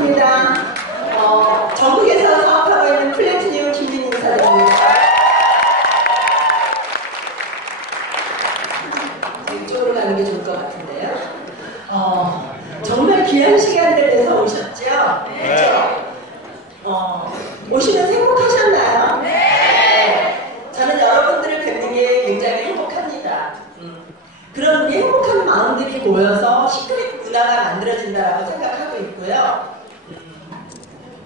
반갑습니다. 전국에서 사업하고 있는 플래티늄 김진희 인사드립니다. 이쪽으로 가는 게 좋을 것 같은데요. 정말 귀한 시간들 내서 오셨죠? 네. 오시면서 행복하셨나요? 네. 저는 여러분들을 뵙는 게 굉장히 행복합니다. 그런 우리 행복한 마음들이 모여서 시크릿 문화가 만들어진다고 생각하고 있고요.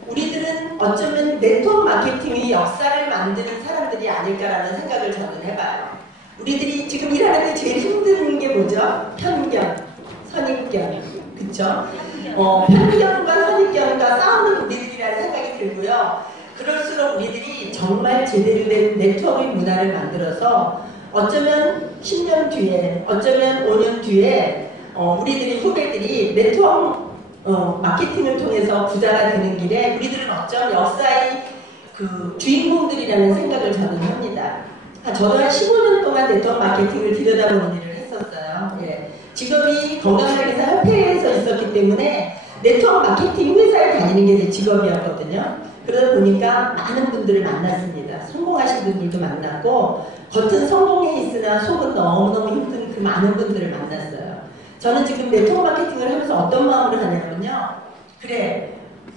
우리들은 어쩌면 네트워크 마케팅의 역사를 만드는 사람들이 아닐까라는 생각을 저는 해봐요. 우리들이 지금 일하는데 제일 힘든 게 뭐죠? 편견, 선입견, 그쵸? 편견과 선입견과 싸우는 우리들이라는 생각이 들고요. 그럴수록 우리들이 정말 제대로 된 네트워크 문화를 만들어서 어쩌면 10년 뒤에, 어쩌면 5년 뒤에 우리들이 후배들이 네트워크 마케팅을 통해서 부자가 되는 길에 우리들은 어쩌면 역사의 그 주인공들이라는 생각을 저는 합니다. 저도 한 15년 동안 네트워크 마케팅을 들여다보는 일을 했었어요. 예. 직업이 건강관리사 협회에서 있었기 때문에 네트워크 마케팅 회사에 다니는 게 제 직업이었거든요. 그러다 보니까 많은 분들을 만났습니다. 성공하신 분들도 만났고 겉은 성공해 있으나 속은 너무너무 힘든 그 많은 분들을 만났어요. 저는 지금 네트워크 마케팅을 하면서 어떤 마음으로 하냐면요. 그래,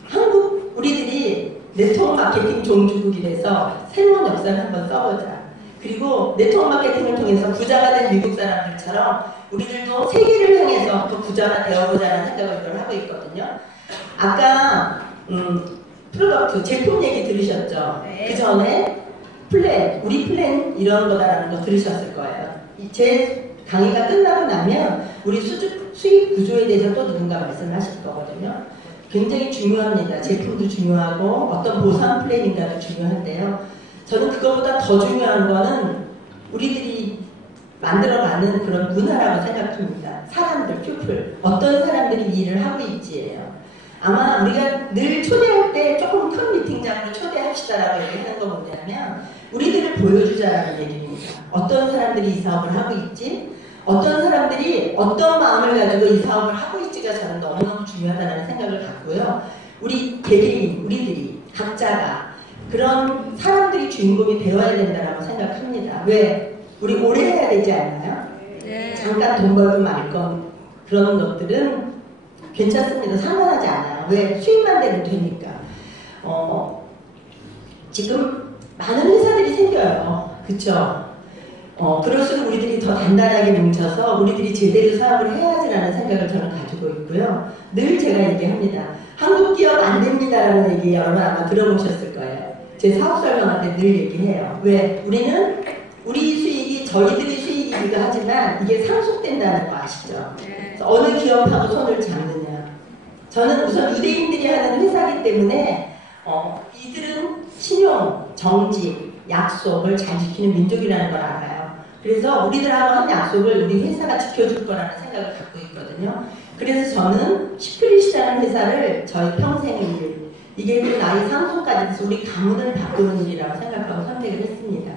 한국 우리들이 네트워크 마케팅 종주국이라서 새로운 역사를 한번 써보자. 그리고 네트워크 마케팅을 통해서 부자가 된 미국 사람들처럼 우리들도 세계를 향해서 더 부자가 되어보자는 생각을 하고 있거든요. 아까 프로덕트, 제품 얘기 들으셨죠? 네. 그 전에 플랜, 우리 플랜 이런 거다라는 거 들으셨을 거예요. 제 강의가 끝나고 나면 우리 수익 구조에 대해서 또 누군가 말씀하실 거거든요. 굉장히 중요합니다. 제품도 중요하고 어떤 보상 플랜인가도 중요한데요. 저는 그거보다 더 중요한 거는 우리들이 만들어가는 그런 문화라고 생각합니다. 사람들, 퓨플, 어떤 사람들이 이 일을 하고 있지예요. 아마 우리가 늘 초대할 때 조금 큰 미팅장으로 초대합시다라고 얘기하는 거 뭐냐면 우리들을 보여주자라는 얘기입니다. 어떤 사람들이 이 사업을 하고 있지, 어떤 사람들이 어떤 마음을 가지고 이 사업을 하고 있지가 저는 너무너무 중요하다는 생각을 갖고요. 우리 개개인, 우리들이 각자가 그런 사람들이 주인공이 되어야 된다고 생각합니다. 왜? 우리 오래 해야 되지 않나요? 네. 잠깐 돈 벌고 말 건 그런 것들은 괜찮습니다. 상관하지 않아요. 왜? 수익만 되면 되니까. 지금 많은 회사들이 생겨요. 그쵸? 그럴수록 우리들이 더 단단하게 뭉쳐서 우리들이 제대로 사업을 해야지라는 생각을 저는 가지고 있고요. 늘 제가 얘기합니다. 한국 기업 안 됩니다라는 얘기 여러분 아마 들어보셨을 거예요. 제 사업 설명할 때 늘 얘기해요. 왜? 우리는 우리 수익이 저희들이 수익이기도 하지만 이게 상속된다는 거 아시죠? 어느 기업하고 손을 잡느냐. 저는 우선 유대인들이 하는 회사이기 때문에 이들은 신용, 정직, 약속을 잘 지키는 민족이라는 걸 알아요. 그래서 우리들하고 한 약속을 우리 회사가 지켜줄 거라는 생각을 갖고 있거든요. 그래서 저는 시크릿이라는 회사를 저희 평생의 일, 이게 또 나이 상속까지 돼서 우리 가문을 바꾸는 일이라고 생각하고 선택을 했습니다.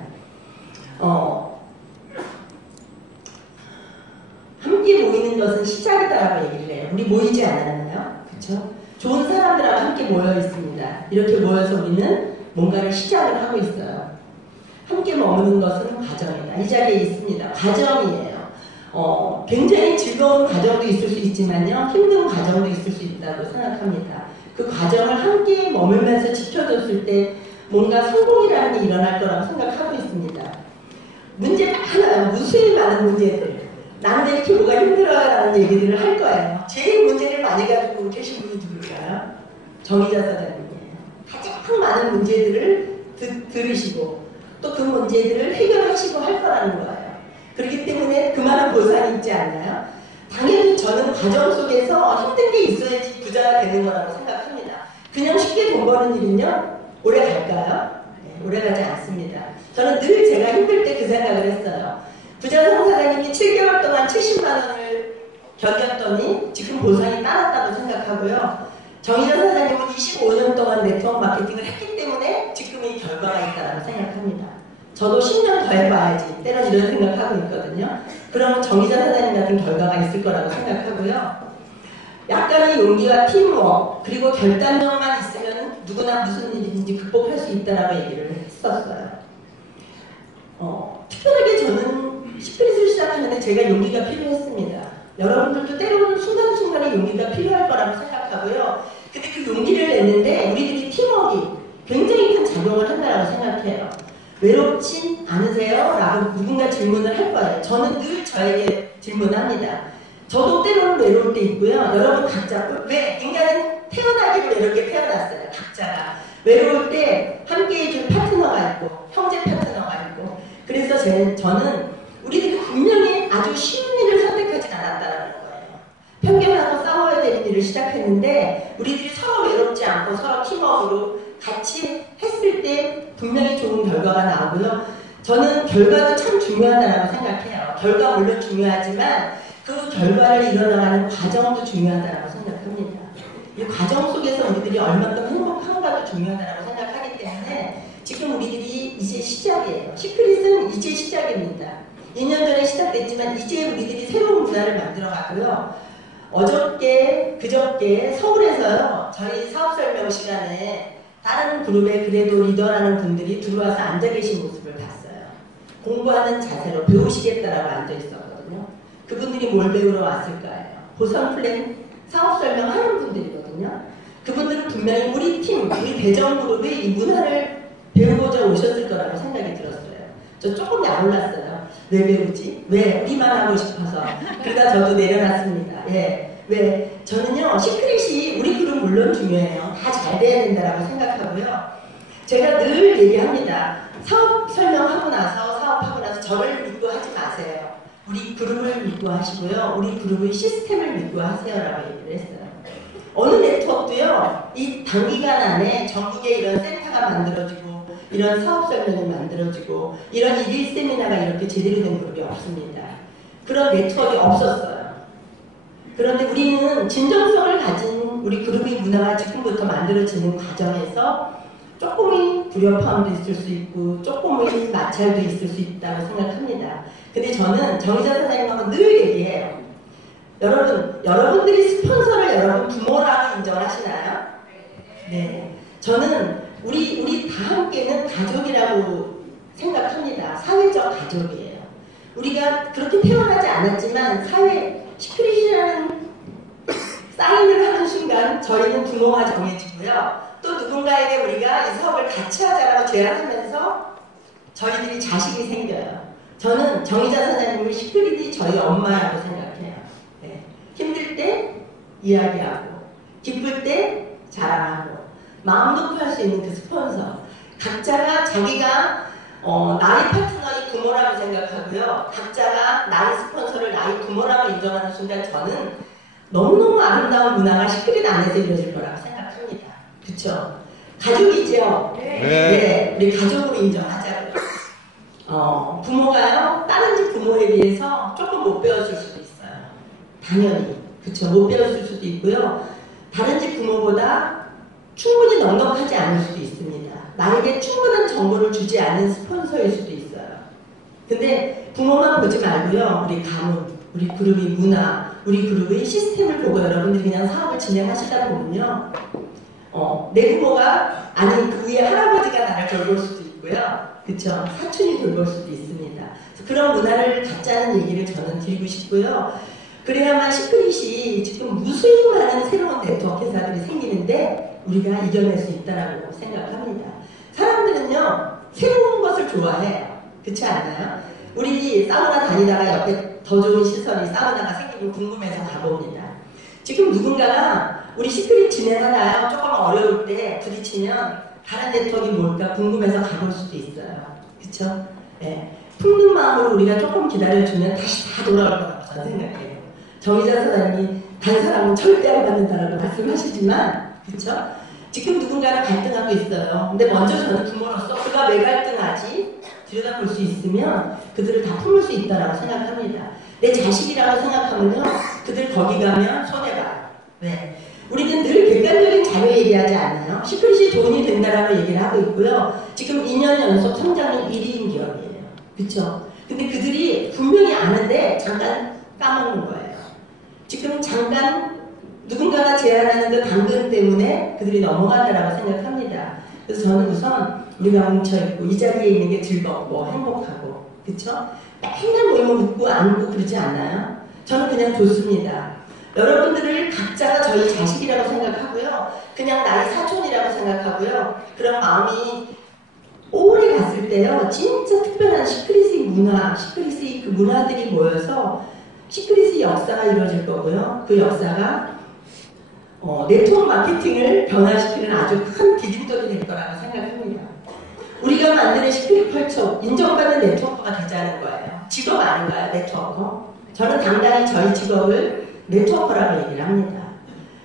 함께 모이는 것은 시작이다라고 얘기를 해요. 우리 모이지 않았나요? 그렇죠? 좋은 사람들하고 함께 모여 있습니다. 이렇게 모여서 우리는 뭔가를 시작을 하고 있어요. 함께 머무는 것은 과정이다. 이 자리에 있습니다. 과정이에요. 굉장히 즐거운 과정도 있을 수 있지만요. 힘든 과정도 있을 수 있다고 생각합니다. 그 과정을 함께 머물면서 지켜줬을 때 뭔가 성공이라는 게 일어날 거라고 생각하고 있습니다. 문제 많아요. 무수히 많은 문제들. 나는 이렇게 뭐가 힘들어라는 얘기들을 할 거예요. 제일 문제를 많이 가지고 계신 분이 누굴까요? 정의자 사장님이에요. 가장 많은 문제들을 들으시고 또 그 문제들을 해결하시고 할 거라는 거예요. 그렇기 때문에 그만한 보상이 있지 않나요? 당연히 저는 과정 속에서 힘든 게 있어야지 부자가 되는 거라고 생각합니다. 그냥 쉽게 돈 버는 일은요? 오래 갈까요? 네, 오래 가지 않습니다. 저는 늘 제가 힘들 때 그 생각을 했어요. 부자성 사장님이 7개월 동안 70만 원을 견뎠더니 지금 보상이 따랐다고 생각하고요. 정의자 사장님은 25년 동안 네트워크 마케팅을 했기 때문에 지금 이 결과가 있다고 생각합니다. 저도 10년 더 해봐야지 때론 이런 생각하고 있거든요. 그러면 정의자 사장님 같은 결과가 있을 거라고 생각하고요. 약간의 용기와 팀워크 그리고 결단력만 있으면 누구나 무슨 일이든지 극복할 수 있다라고 얘기를 했었어요. 특별하게 저는 시크릿을 시작하는데 제가 용기가 필요했습니다. 여러분들도 때로는 순간순간에 용기가 필요할 거라고 생각하고요. 근데 그 용기를 냈는데 우리들이 팀워크가 굉장히 큰 작용을 한다고 생각해요. 외롭진 않으세요? 라고 누군가 질문을 할 거예요. 저는 늘 저에게 질문합니다. 저도 때로는 외로울 때 있고요. 여러분 각자 왜 인간은 태어나기로 외롭게 태어났어요. 각자가 외로울 때 함께해줄 파트너가 있고 형제 파트너가 있고 그래서 저는 우리들이 분명히 아주 쉬운 일을 선택하진 않았다는 거예요. 편견하고 싸워야 되는 일을 시작했는데 우리들이 서로 외롭지 않고 서로 팀워크로 같이 했을 때 분명히 좋은 결과가 나오고요. 저는 결과도 참 중요하다고 생각해요. 결과 물론 중요하지만 그 결과를 이뤄나가는 과정도 중요하다고 생각합니다. 이 과정 속에서 우리들이 얼마큼 행복한가도 중요하다고 생각하기 때문에 지금 우리들이 이제 시작이에요. 시크릿은 이제 시작입니다. 2년 전에 시작됐지만 이제 우리들이 새로운 문화를 만들어 가고요. 어저께, 그저께 서울에서요. 저희 사업 설명 시간에 다른 그룹의 그래도 리더라는 분들이 들어와서 앉아 계신 모습을 봤어요. 공부하는 자세로 배우시겠다라고 앉아 있었거든요. 그분들이 뭘 배우러 왔을까요? 보상 플랜 사업 설명하는 분들이거든요. 그분들은 분명히 우리 팀, 우리 배정 그룹의 이 문화를 배우고자 오셨을 거라고 생각이 들었어요. 저 조금 약올랐어요. 왜 배우지? 왜? 우리만 하고 싶어서. 그러다 저도 내려놨습니다. 예. 왜? 저는요, 시크릿이 우리 그룹 물론 중요해요. 다 잘 돼야 된다고 생각하고요. 제가 늘 얘기합니다. 사업 설명하고 나서, 사업하고 나서 저를 믿고 하지 마세요. 우리 그룹을 믿고 하시고요. 우리 그룹의 시스템을 믿고 하세요라고 얘기를 했어요. 어느 네트워크도요, 이 단기간 안에 전국에 이런 센터가 만들어지고, 이런 사업 설명이 만들어지고, 이런 일일 세미나가 이렇게 제대로 된 그룹이 없습니다. 그런 네트워크가 없었어요. 그런데 우리는 진정성을 가진 우리 그룹의 문화가 지금부터 만들어지는 과정에서 조금의 불협화음도 있을 수 있고 조금의 마찰도 있을 수 있다고 생각합니다. 근데 저는 정의자 선생님하고 늘 얘기해요. 여러분들이 스폰서를 여러분 부모라고 인정을 하시나요? 네. 저는 우리 다 함께는 가족이라고 생각합니다. 사회적 가족이에요. 우리가 그렇게 태어나지 않았지만 시크릿이라는 사인을 하는 순간 저희는 부모가 정해지고요. 또 누군가에게 우리가 이 사업을 같이 하자라고 제안하면서 저희들이 자식이 생겨요. 저는 정의자 선생님을 시크릿이 저희 엄마라고 생각해요. 네. 힘들 때 이야기하고 기쁠 때 자랑하고 마음 놓고 할 수 있는 그 스폰서. 각자가 자기가 나의 파트너의 부모라고 생각하고요. 각자가 나의 스폰서를 나의 부모라고 인정하는 순간 저는 너무너무 아름다운 문화가 시크릿 안에서 이루어질 거라고 생각합니다. 그쵸? 가족이죠? 네. 우리 가족으로 인정하자고요. 부모가요, 다른 집 부모에 비해서 조금 못 배웠을 수도 있어요. 당연히. 그쵸? 못 배웠을 수도 있고요. 다른 집 부모보다 충분히 넉넉하지 않을 수도 있습니다. 나에게 충분한 정보를 주지 않은 스폰서일 수도 있어요. 근데 부모만 보지 말고요. 우리 가문, 우리 그룹의 문화, 우리 그룹의 시스템을 보고 여러분들이 그냥 사업을 진행하시다 보면요. 내 부모가 아닌 그 위에 할아버지가 나를 돌볼 수도 있고요. 그쵸? 사촌이 돌볼 수도 있습니다. 그런 문화를 갖자는 얘기를 저는 드리고 싶고요. 그래야만 시크릿이 지금 무수히 많은 새로운 네트워크 회사들이 생기는데 우리가 이겨낼 수 있다고 생각합니다. 사람들은요, 새로운 것을 좋아해요. 그렇지 않나요? 우리 사우나 다니다가 옆에 더 좋은 시설이 사우나가 생기면 궁금해서 가봅니다. 지금 누군가가 우리 시크릿 진행하나요? 조금 어려울 때 부딪히면 다른 네트워크가 뭘까 궁금해서 가볼 수도 있어요. 그쵸? 네. 품는 마음으로 우리가 조금 기다려주면 다시 다 돌아올 거라고 저는 생각해요. 정의자 선생님이 단 사람은 절대 안 받는다라고 말씀하시지만, 그쵸? 지금 누군가랑 갈등하고 있어요. 근데 먼저 저는 부모로서 그가 왜 갈등하지? 들여다볼 수 있으면 그들을 다 품을 수 있다고 생각합니다. 내 자식이라고 생각하면요. 그들 거기 가면 손해봐요. 왜? 우리는 늘 객관적인 자료 얘기하지 않아요. 시크릿이 돈이 된다라고 얘기를 하고 있고요. 지금 2년 연속 성장률 1위인 기업이에요. 그쵸? 근데 그들이 분명히 아는데 잠깐 까먹는 거예요. 지금 잠깐 누군가가 제안하는 그 당근 때문에 그들이 넘어간다라고 생각합니다. 그래서 저는 우선 우리가 뭉쳐있고 이 자리에 있는 게 즐겁고 행복하고, 그쵸? 맨날 모이면 웃고 안고 그러지 않나요? 저는 그냥 좋습니다. 여러분들을 각자가 저희 자식이라고 생각하고요. 그냥 나의 사촌이라고 생각하고요. 그런 마음이 오래 갔을 때요. 진짜 특별한 시크릿의 문화, 시크릿의 그 문화들이 모여서 시크릿의 역사가 이루어질 거고요. 그 역사가 네트워크 마케팅을 변화시키는 아주 큰 디딤돌이 될 거라고 생각합니다. 우리가 만드는 시크릿 컬처, 인정받는 네트워크가 되자는 거예요. 직업 아닌가요? 네트워크? 저는 당당히 저희 직업을 네트워크라고 얘기를 합니다.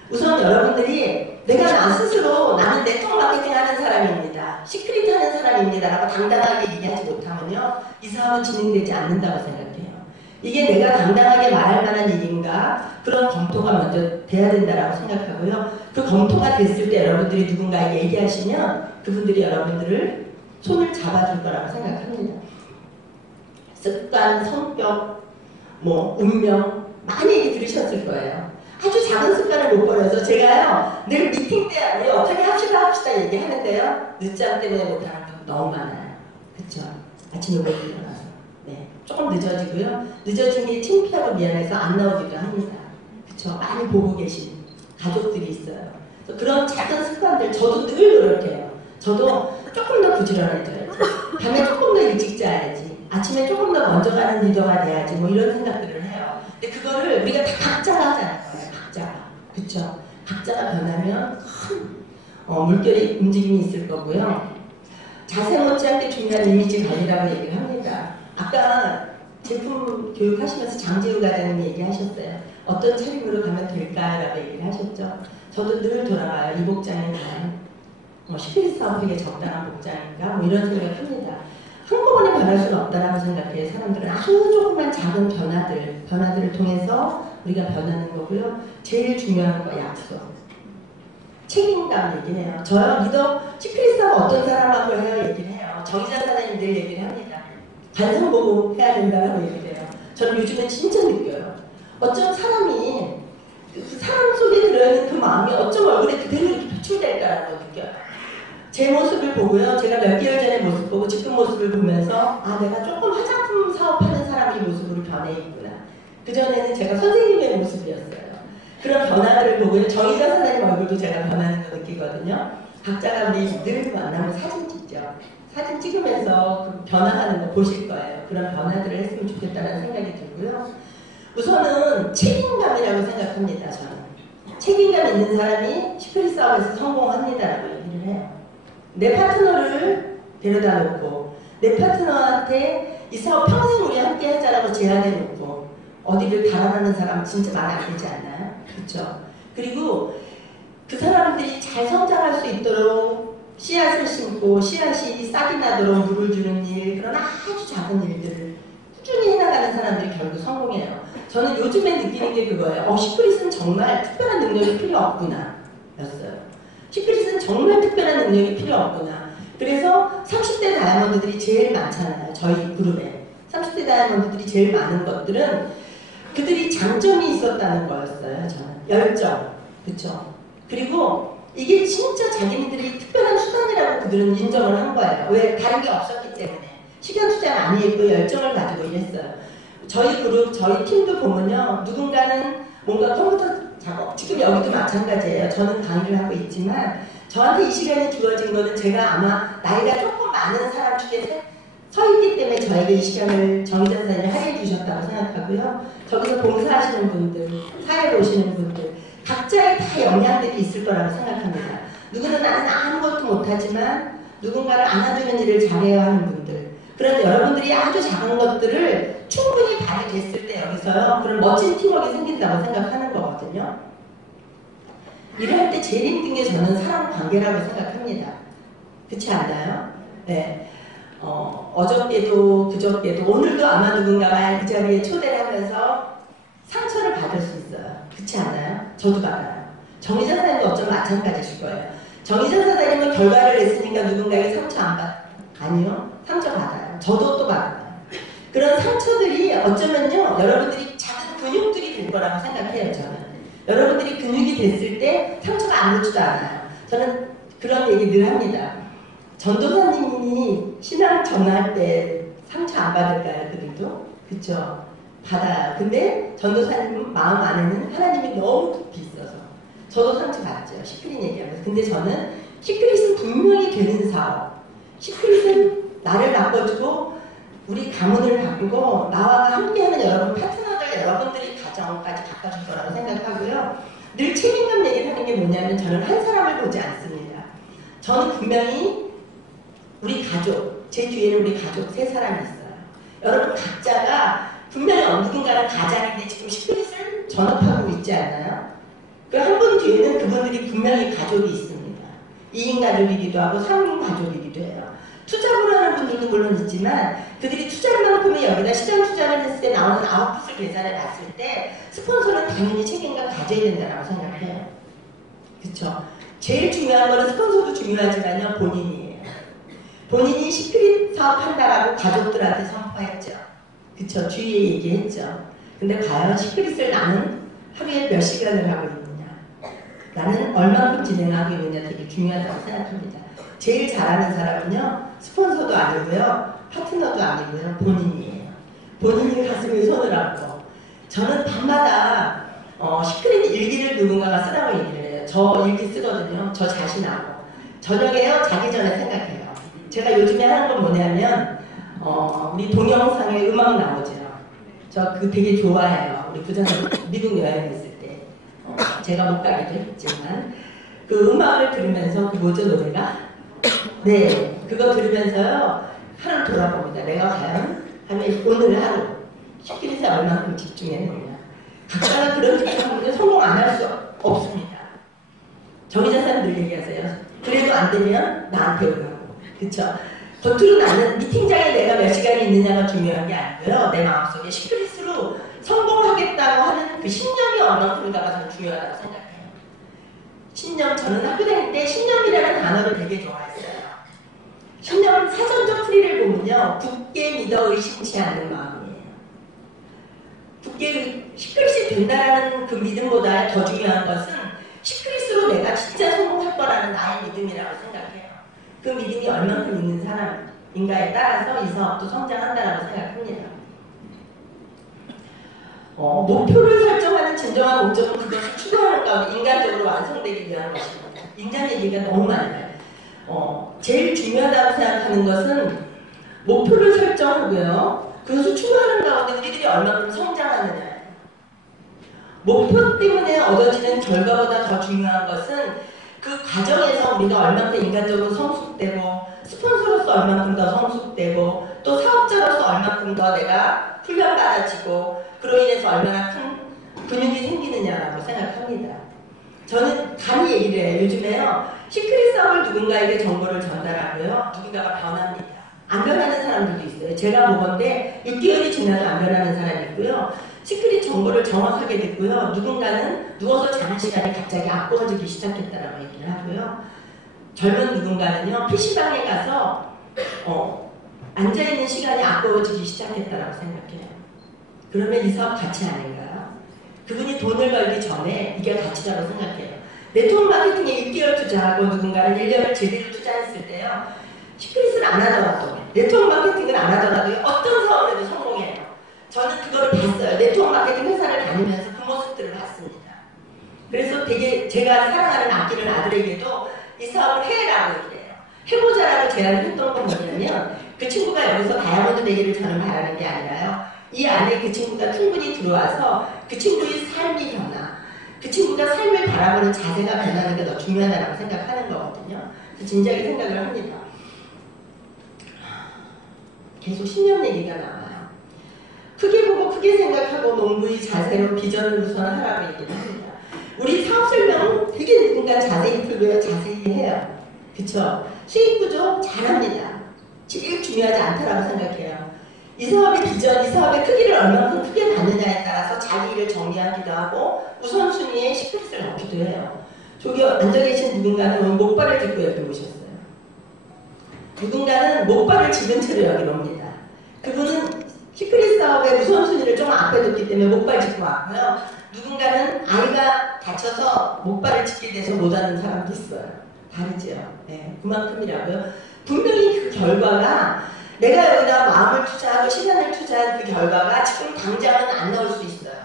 우선 여러분들이 내가 나 스스로 나는 네트워크 마케팅 하는 사람입니다. 시크릿 하는 사람입니다. 라고 당당하게 얘기하지 못하면요. 이 사업은 진행되지 않는다고 생각해요. 이게 내가 당당하게 말할 만한 일인가? 그런 검토가 먼저 돼야 된다고 생각하고요. 그 검토가 됐을 때 여러분들이 누군가에게 얘기하시면 그분들이 여러분들을 손을 잡아줄 거라고 생각합니다. 습관, 성격, 운명 많이 얘기 들으셨을 거예요. 아주 작은 습관을 못 버려서 제가요 늘 미팅 때 우리 어떻게 합시다 얘기하는데요. 늦잠 때문에 못하는 분 너무 많아요. 그쵸? 아침에 못 일어나서 조금 늦어지고요. 늦어진 게 창피하고 미안해서 안 나오기도 합니다. 그쵸? 많이 보고 계신 가족들이 있어요. 그래서 그런 작은 습관들 저도 늘 노력해요. 저도 조금 더 부지런해져야지. 밤에 조금 더 일찍 자야지. 아침에 조금 더 먼저 가는 리더가 돼야지. 이런 생각들을 해요. 근데 그거를 우리가 다 각자가 하잖아요. 각자가. 그쵸? 각자가 변하면 큰 물결이 움직임이 있을 거고요. 자세 못지않게 중요한 이미지 관리라고 얘기를 합니다. 아까 제품 교육하시면서 장지우 과장님 얘기하셨어요. 어떤 차림으로 가면 될까라고 얘기를 하셨죠. 저도 늘 돌아가요. 이 복장이 과연 시크릿 사업에게 적당한 복장인가? 이런 생각을 합니다. 한꺼번에 변할 수는 없다라고 생각해요. 사람들은 아주 조그만 작은 변화들을 통해서 우리가 변하는 거고요. 제일 중요한 거 약속. 책임감 얘기해요. 저요 리더 시크릿 사업 어떤 사람하고 해요 얘기를 해요. 정의자 사장님 늘 얘기를 합니다. 반성 보고 해야 된다고 얘기를 해요. 저는 요즘에 진짜 느껴요. 어쩜 사람이 그 사람 속에 들어있는 그 마음이 어쩜 얼굴에 그대로 이렇게 표출될까라는 걸 느껴요. 제 모습을 보고요. 제가 몇 개월 전에 모습 보고 지금 모습을 보면서 내가 조금 화장품 사업하는 사람의 모습으로 변해 있구나. 그전에는 제가 선생님의 모습이었어요. 그런 변화들을 보고요. 정의자 사장님 얼굴도 제가 변하는 거 느끼거든요. 각자가 우리 늘 만나면 사진 찍죠. 사진 찍으면서 그 변화하는 거 보실 거예요. 그런 변화들을 했으면 좋겠다는 생각이 들고요. 우선은 책임감이라고 생각합니다. 저는. 책임감 있는 사람이 시크릿 사업에서 성공합니다라고 얘기를 해요. 내 파트너를 데려다 놓고 내 파트너한테 이 사업 평생 우리 함께 하자라고 제안해 놓고 어디를 달아나는 사람 진짜 많이 안 되지 않나요? 그렇죠? 그리고 그 사람들이 잘 성장할 수 있도록 씨앗을 심고 씨앗이 싹이 나도록 물을 주는 일, 그런 아주 작은 일들을 꾸준히 해나가는 사람들이 결국 성공해요. 저는 요즘에 느끼는 게 그거예요. 시크릿은 정말 특별한 능력이 필요 없구나 였어요. 시크릿은 정말 특별한 능력이 필요 없구나. 그래서 30대 다이아몬드들이 제일 많잖아요. 저희 그룹에 30대 다이아몬드들이 제일 많은 것들은 그들이 장점이 있었다는 거였어요. 저는 열정, 그렇죠? 그리고 이게 진짜 자기네들이 특별한 수단이라고 그들은 인정을 한 거예요. 왜? 다른 게 없었기 때문에. 시간 투자 많이 했고 열정을 가지고 일했어요. 저희 그룹, 저희 팀도 보면요. 누군가는 뭔가 컴퓨터 작업, 지금 여기도 마찬가지예요. 저는 강의를 하고 있지만 저한테 이 시간이 주어진 거는 제가 아마 나이가 조금 많은 사람 중에 서 있기 때문에 저에게 이 시간을 정의자 선생님이 할애해 주셨다고 생각하고요. 저기서 봉사하시는 분들, 사회에 오시는 분들, 각자의 다 역량들이 있을 거라고 생각합니다. 누구는 나는 아무것도 못하지만 누군가를 안아주는 일을 잘해야 하는 분들. 그런데 여러분들이 아주 작은 것들을 충분히 발휘됐을 때 여기서요. 그런 멋진 팀워크가 생긴다고 생각하는 거거든요. 일을 할 때 제일 힘든 게 저는 사람 관계라고 생각합니다. 그렇지 않나요? 네. 어저께도 그저께도 오늘도 아마 누군가가 이 자리에 초대를 하면서 상처를 받을 수 있어요. 그렇지 않나요? 저도 받아요. 정의자 사장님도 어쩌면 마찬가지실 거예요. 정의자 사장님은 결과를 냈으니까 누군가에게 상처 안 받아요? 아니요. 상처 받아요. 저도 또 받아요. 그런 상처들이 어쩌면요. 여러분들이 작은 근육들이 될 거라고 생각해요. 저는. 여러분들이 근육이 됐을 때 상처가 아무렇지도 않아요. 저는 그런 얘기 늘 합니다. 전도사님이 신앙 전할 때 상처 안 받을까요? 그들도? 그쵸? 받아요. 근데 전도사님 마음 안에는 하나님이 너무 깊이 있어서 저도 상처 받죠. 시크릿 얘기하면서. 근데 저는 시크릿은 분명히 되는 사업. 시크릿은 나를 바꿔주고 우리 가문을 바꾸고 나와 함께하는 여러분 파트너들 여러분들이 가정까지 바꿔줄 거라고 생각하고요. 늘 책임감 얘기를 하는 게 뭐냐면 저는 한 사람을 보지 않습니다. 저는 분명히 우리 가족, 제 뒤에는 우리 가족 3사람이 있어요. 여러분 각자가 분명히 누군가는 가장인데 지금 시크릿을 전업하고 있지 않나요? 그 한 분 뒤에는 그분들이 분명히 가족이 있습니다. 2인 가족이기도 하고 3인 가족이기도 해요. 투자를 하는 분들도 물론 있지만 그들이 투자만큼의 여기다 시장 투자를 했을 때 나오는 아웃풋을 계산해 봤을 때 스폰서는 당연히 책임감 가져야 된다고 생각해요. 그쵸? 제일 중요한 거는 스폰서도 중요하지만요, 본인이에요. 본인이 시크릿 사업한다라고 가족들한테 선포했죠. 그쵸? 주위에 얘기했죠. 근데 과연 시크릿을 나는 하루에 몇 시간을 하고 있느냐, 나는 얼마큼 진행하고 있느냐 되게 중요하다고 생각합니다. 제일 잘하는 사람은요, 스폰서도 아니고요, 파트너도 아니고요, 본인이에요. 본인이 가슴에 손을 얹고. 저는 밤마다 시크릿 일기를 누군가가 쓰라고 얘기를 해요. 저 일기 쓰거든요. 저 자신하고. 저녁에요, 자기 전에 생각해요. 제가 요즘에 하는 건 뭐냐면 우리 동영상에 음악 나오죠. 저 그거 되게 좋아해요. 우리 부자는 미국 여행했을 때 제가 못 가기도 했지만 그 음악을 들으면서 그 뭐죠 노래가? 네, 그거 들으면서요 하루를 돌아봅니다. 내가 과연 하면 오늘 하루 시크릿에 얼마큼 집중했느냐. 각자가 그런 집중하는데 성공 안 할 수 없습니다. 정의자사는 늘 얘기하세요. 그래도 안 되면 나한테 오라고. 그쵸? 겉으로 나는 미팅장에 내가 몇 시간이 있느냐가 중요한 게 아니고요. 내 마음속에 시크릿으로 성공하겠다고 하는 그 신념이 얼마큼인가가 저는 중요하다고 생각해요. 신념, 저는 학교 다닐 때 신념이라는 단어를 되게 좋아했어요. 신념은 사전적 풀이를 보면요. 굳게 믿어 의심치 않는 마음이에요. 굳게 시크릿이 된다라는 그 믿음보다 더 중요한 것은 시크릿으로 내가 진짜 성공할 거라는 나의 믿음이라고 생각해요. 그 믿음이 얼만큼 있는 사람인가에 따라서 이 사업도 성장한다고 생각합니다. 목표를 설정하는 진정한 목적은 그것을 추구하는 가운데 인간적으로 완성되기 위한 것입니다. 인간 얘기가 너무 많아요. 제일 중요하다고 생각하는 것은 목표를 설정하고요. 그것을 추구하는 가운데 우리들이 얼마큼 성장하느냐예요. 목표 때문에 얻어지는 결과보다 더 중요한 것은 그 과정에서 우리가 얼마큼 인간적으로 성숙되고 스폰서로서 얼마큼 더 성숙되고 또 사업자로서 얼마큼 더 내가 훈련받아지고 그로 인해서 얼마나 큰 근육이 생기느냐라고 생각합니다. 저는 감히 얘기를 해요. 요즘에요. 시크릿 사업을 누군가에게 정보를 전달하고요. 누군가가 변합니다. 안 변하는 사람들도 있어요. 제가 보건데 6개월이 지나도 안 변하는 사람이 있고요. 시크릿 정보를 정확하게 듣고요. 누군가는 누워서 자는 시간이 갑자기 아까워지기 시작했다라고 얘기를 하고요. 젊은 누군가는요. PC방에 가서 앉아있는 시간이 아까워지기 시작했다라고 생각해요. 그러면 이 사업 가치 아닌가요? 그분이 돈을 벌기 전에 이게 가치라고 생각해요. 네트워크 마케팅에 6개월 투자하고 누군가는 1년을 제대로 투자했을 때요. 시크릿을 안 하더라도 네트워크 마케팅을 안 하더라도 어떤 사업에도 성공해요. 저는 그거를 봤어요. 네트워크 마케팅 회사를 다니면서 그 모습들을 봤습니다. 그래서 되게 제가 사랑하는 아끼는 아들에게도 이 사업을 해라고 얘기해요. 해보자라고 제안을 했던 건 뭐냐면 그 친구가 여기서 다이아몬드 내기를 저는 바라는 게 아니라요. 이 안에 그 친구가 충분히 들어와서 그 친구의 삶이 변화, 그 친구가 삶을 바라보는 자세가 변하는 게 더 중요하다고 생각하는 거거든요. 그래서 진지하게 생각을 합니다. 계속 신념 얘기가 나와요. 크게 보고 크게 생각하고 농부의 자세로 비전을 우선하라고 얘기를 합니다. 우리 사업 설명은 되게 누군가 자세히 풀고요. 자세히 해요. 그쵸? 수익 구조 잘합니다. 제일 중요하지 않다라고 생각해요. 이 사업의 비전, 이 사업의 크기를 얼마큼 크게 받느냐에 따라서 자기 일을 정리하기도 하고 우선순위에 시크릿을 넣기도 해요. 저기 앉아계신 누군가는 오늘 목발을 짚고 여기 오셨어요. 누군가는 목발을 짚은 채로 여기 옵니다. 그분은 시크릿 사업의 우선순위를 좀 앞에 뒀기 때문에 목발 짚고 왔고요. 누군가는 아이가 다쳐서 목발을 찢게 돼서 못 하는 사람도 있어요. 다르죠. 네, 그만큼이라고요. 분명히 그 결과가 내가 여기다 마음을 투자하고 시간을 투자한 그 결과가 지금 당장은 안 나올 수 있어요.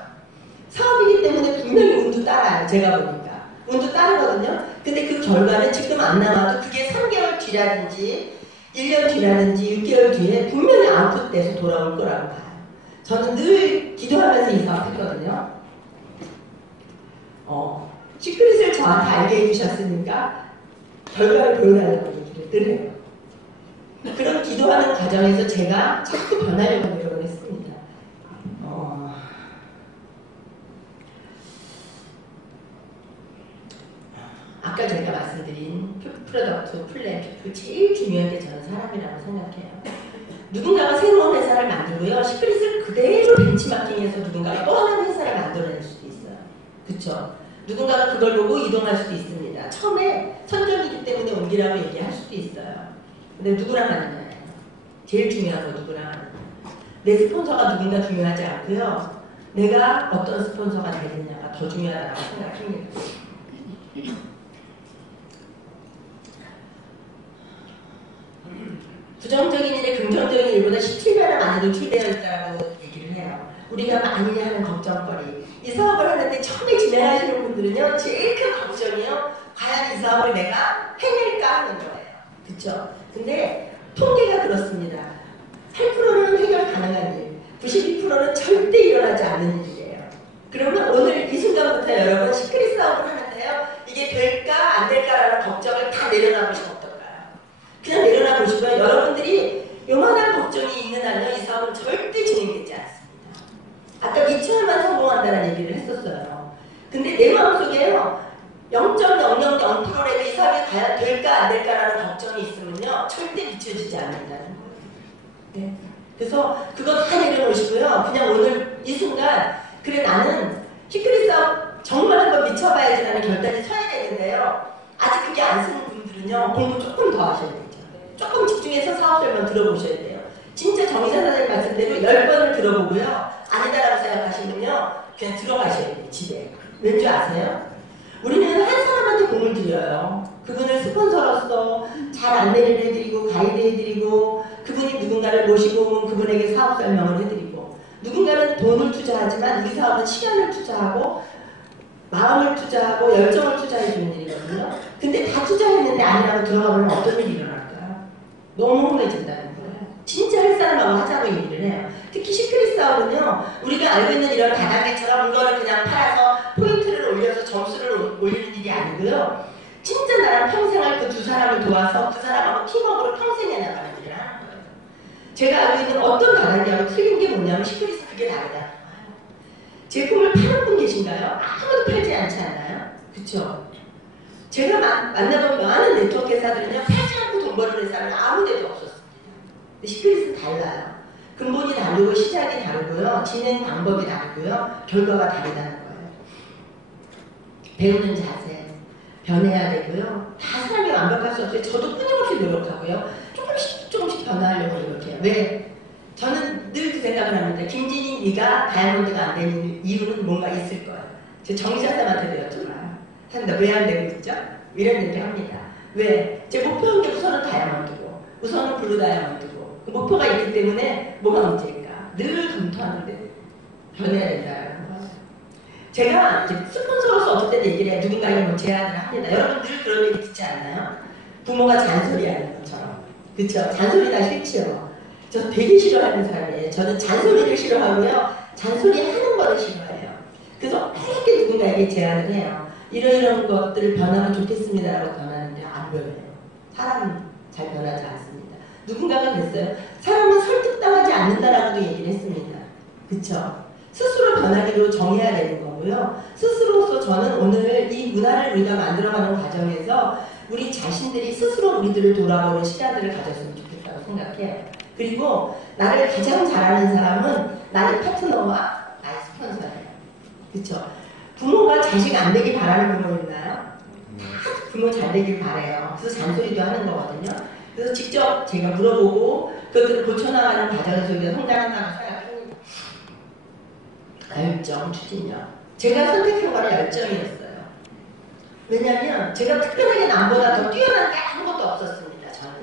사업이기 때문에 분명히 운도 따라요. 제가 보니까. 운도 따르거든요. 근데 그 결과는 지금 안 나와도 그게 3개월 뒤라든지 1년 뒤라든지 6개월 뒤에 분명히 아웃풋돼서 돌아올 거라고 봐요. 저는 늘 기도하면서 이 사업 했거든요. 시크릿을 저한테 알게 해주셨으니까 결과를 보여달라고 얘기를 늘 해요. 그런 기도하는 과정에서 제가 자꾸 변하려고 노력을 했습니다. 아까 제가 말씀드린 프로덕트, 플랜, 그 제일 중요한 게 저는 사람이라고 생각해요. 누군가가 새로운 회사를 만들고요. 시크릿을 그대로 벤치마킹해서 누군가가 또 하나의 회사를 만들어낼 수도 있어요. 그쵸? 누군가가 그걸 보고 이동할 수도 있습니다. 처음에 선정이기 때문에 옮기라고 얘기할 수도 있어요. 근데 누구랑 하느냐예요. 제일 중요한 건 누구랑 하느냐. 내 스폰서가 누군가 중요하지 않고요. 내가 어떤 스폰서가 되느냐가 더 중요하다고 생각합니다. 부정적인 일에 긍정적인 일보다 17배나 많이 노출되어 있다고 얘기를 해요. 우리가 많이 하는 걱정거리. 이 사업을 하는데 처음에 진행하시는 분들은요, 제일 큰 걱정이요. 과연 이 사업을 내가 해낼까 하는 거예요. 그쵸? 근데 통계가 그렇습니다. 8%는 해결 가능한 일, 92%는 절대 일어나지 않는 일이에요. 그러면 오늘 이 순간부터 여러분 시크릿 사업을 하는데요. 이게 될까 안 될까라는 걱정을 다 내려놔보시면 어떨까요? 그냥 내려놔보시고요. 여러분들이 요만한 걱정이 있는 한요, 이 사업은 절대 진행되지 않습니다. 아까 2천만 성공한다는 얘기를 했었어요. 근데 내 마음속에요. 0.000%라도 이 사업이 과연 될까 안 될까라는 걱정이 있으면요. 절대 비춰지지 않는다는 거예요. 네. 그래서 그거 다 내려놓으시고요. 그냥 오늘 이 순간 그래 나는 시크릿 사업 정말 한번 미쳐봐야지라는 결단이 서야 되는데요. 아직 그게 안 쓰는 분들은요. 공부 조금 더 하셔야 되죠. 조금 집중해서 사업 설명 들어보셔야 돼요. 진짜 정의사 선생님 말씀대로 10번을 들어보고요. 아니다라고 생각하시면요. 그냥 들어가셔야 돼요. 집에. 왠지 아세요? 우리는 한 사람한테 공을 들여요. 그분을 스폰서로서 잘 안내를 해드리고 가이드 해드리고 그분이 누군가를 모시고 오면 그분에게 사업 설명을 해드리고 누군가는 돈을 투자하지만 이 사업은 시간을 투자하고 마음을 투자하고 열정을 투자해주는 일이거든요. 근데 다 투자했는데 아니라고 들어가면 어떤 일이 일어날까요? 너무 허무해진다는 거예요. 진짜 할 사람하고 하자고 얘기를 해요. 특히 시크릿 사업은요. 우리가 알고 있는 이런 다단계처럼 물건을 그냥 팔아서 포인트를 올려서 점수를 올리는 일이 아니고요. 진짜 나랑 평생을 그 두 사람을 도와서 그 사람하고 팀워크로 평생 해나가는 일을 하는 거예요. 제가 알고 있는 어떤 다단계하고 틀린 게 뭐냐면 시크릿은 그게 다르다. 제품을 파는 분 계신가요? 아무도 팔지 않지 않나요? 그쵸? 제가 만나본 많은 네트워크 회사들은요. 팔지 않고 돈 버는 회사는 아무 데도 없었습니다. 근데 시크릿은 달라요. 근본이 다르고 시작이 다르고요. 진행 방법이 다르고요. 결과가 다르다는 거예요. 배우는 자세, 변해야 되고요. 다 사람이 완벽할 수 없어요. 저도 끊임없이 노력하고요. 조금씩 변화하려고 노력해요. 왜? 저는 늘 그 생각을 합니다. 김진희 네가 다이아몬드가 안 되는 이유는 뭔가 있을 거예요. 제 정의자쌤한테도 여쭤봐요. 한다. 왜 안 되고 있죠? 이런 얘기 합니다. 왜? 제 목표한 게 우선은 다이아몬드고 우선은 블루 다이아몬드고 그 목표가 있기 때문에 뭐가 문제일까? 늘 검토하는데 변해야 된다는 거예요. 제가 스폰서로서 어떨 때 얘기를 해요. 누군가에게 뭐 제안을 합니다. 여러분 늘 그런 얘기 듣지 않나요? 부모가 잔소리하는 것처럼. 그쵸? 잔소리가 싫지요. 저 되게 싫어하는 사람이에요. 저는 잔소리를 싫어하고요. 잔소리 하는 거를 싫어해요. 그래서 이렇게 누군가에게 제안을 해요. 이런 것들을 변하면 좋겠습니다라고 변하는데 안 변해요. 사람 잘 변하지 않습니다. 누군가가 그랬어요. 사람은 설득당하지 않는다라고도 얘기를 했습니다. 그쵸? 스스로 변하기로 정해야 되는 거고요. 스스로서 저는 오늘 이 문화를 우리가 만들어가는 과정에서 우리 자신들이 스스로 우리들을 돌아보는 시간들을 가졌으면 좋겠다고 생각해요. 그리고 나를 가장 잘하는 사람은 나의 파트너와 나의 스폰서예요. 그쵸? 부모가 자식 안 되길 바라는 부모 있나요? 다 부모 잘 되길 바래요. 그래서 잔소리도 하는 거거든요. 그래서 직접 제가 물어보고 그것들을 고쳐나가는 과정에서 우리가 성장한다고 생각합니다. 교육적, 추진력. 제가 선택한 거는 열정이었어요. 왜냐하면 제가 특별하게 남보다 더 뛰어난 게 아무것도 없었습니다. 저는.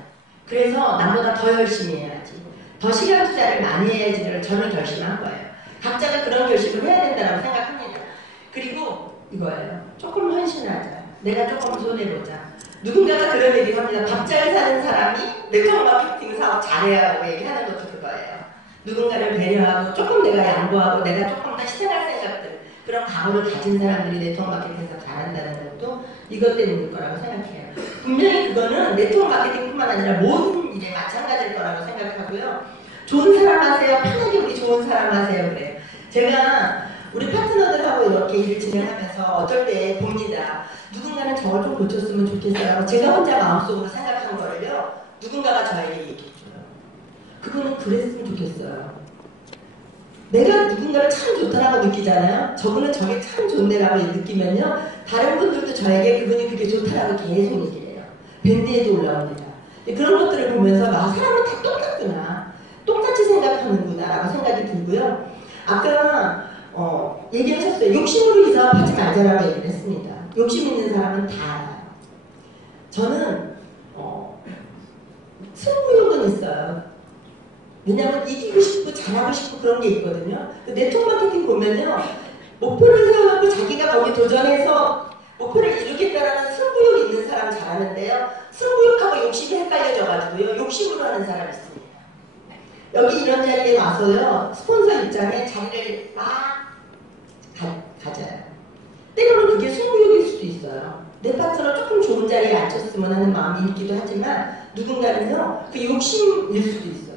그래서 남보다 더 열심히 해야지, 더 시간 투자를 많이 해야지를 저는 결심한 거예요. 각자가 그런 결심을 해야 된다고 생각합니다. 그리고 이거예요. 조금 헌신하자. 내가 조금 손해보자. 누군가가 그런 얘기를 합니다. 밥 잘 사는 사람이 네트워크 마케팅 사업 잘해야 하고 얘기하는 것도 그거예요. 누군가를 배려하고 조금 내가 양보하고 내가 조금 더 희생할 생각들, 그런 각오를 가진 사람들이 네트워크 마케팅에서 잘한다는 것도 이것 때문일 거라고 생각해요. 분명히 그거는 네트워크 마케팅뿐만 아니라 모든 일에 마찬가지일 거라고 생각하고요. 좋은 사람 하세요. 편하게 우리 좋은 사람 하세요. 그래요. 제가 우리 파트너들하고 이렇게 일을 진행하면서 어쩔 때 봅니다. 누군가는 저걸 좀 고쳤으면 좋겠어요. 제가 혼자 마음속으로 생각한 거를요, 누군가가 저에게 얘기해줘요. 그분은 그랬으면 좋겠어요. 내가 누군가를 참 좋다라고 느끼잖아요. 저분은 저게 참 좋네라고 느끼면요, 다른 분들도 저에게 그분이 그게 좋다라고 계속 얘기해요. 밴드에도 올라옵니다. 그런 것들을 보면서 사람은 다 똑같구나, 똑같이 생각하는구나 라고 생각이 들고요. 아까 얘기하셨어요. 욕심으로 이 사업 하지 말자라고 얘기를 했습니다. 욕심 있는 사람은 다 알아요. 저는 승부욕은 있어요. 왜냐하면 이기고 싶고 잘하고 싶고 그런 게 있거든요. 네트워크 마케팅 보면요, 목표를 세워놓고 자기가 거기 도전해서 목표를 이루겠다라는 승부욕이 있는 사람 잘하는데요, 승부욕하고 욕심이 헷갈려져가지고요, 욕심으로 하는 사람이 있습니다. 여기 이런 자리에 와서요, 스폰서 입장에 자리를 막 가져요. 때로는 그게 승부욕일 수도 있어요. 내 파트너 조금 좋은 자리에 앉혔으면 하는 마음이 있기도 하지만, 누군가는요, 그 욕심일 수도 있어요.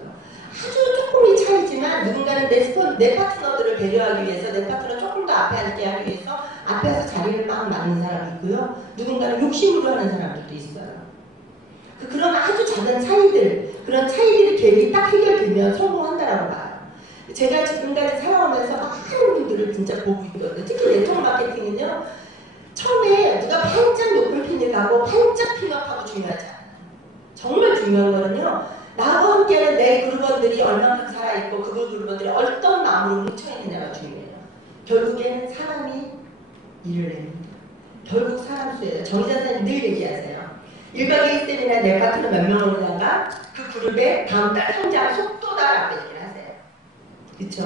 아주 조금의 차이지만 누군가는 내 파트너들을 배려하기 위해서, 내 파트너 조금 더 앞에 앉게 하기 위해서 앞에서 자리를 막 맞는 사람이 있고요, 누군가는 욕심으로 하는 사람들도 있어요. 그런 아주 작은 차이들, 그런 차이들의 갭이 딱 해결되면 성공한다라고 봐요. 제가 지금까지 살아오면서 많은 분들을 진짜 보고 있거든요. 특히 네트워크 마케팅은요, 처음에 누가 반짝 높은 핀을 가고 반짝 핀업하고 중요하지 않아요. 정말 중요한 거는요, 나와 함께하는 내 그룹원들이 얼마만큼 살아있고 그 그룹원들이 어떤 마음으로 뭉쳐있느냐가 중요해요. 결국에는 사람이 일을 냅니다. 결국 사람 수예요. 정의자 선생님 늘 얘기하세요. 1박 2일 때문에 내 파트너 몇 명 오냐가 그 그룹에 다음 달 성장 속도다라고 얘기를 하세요. 그쵸?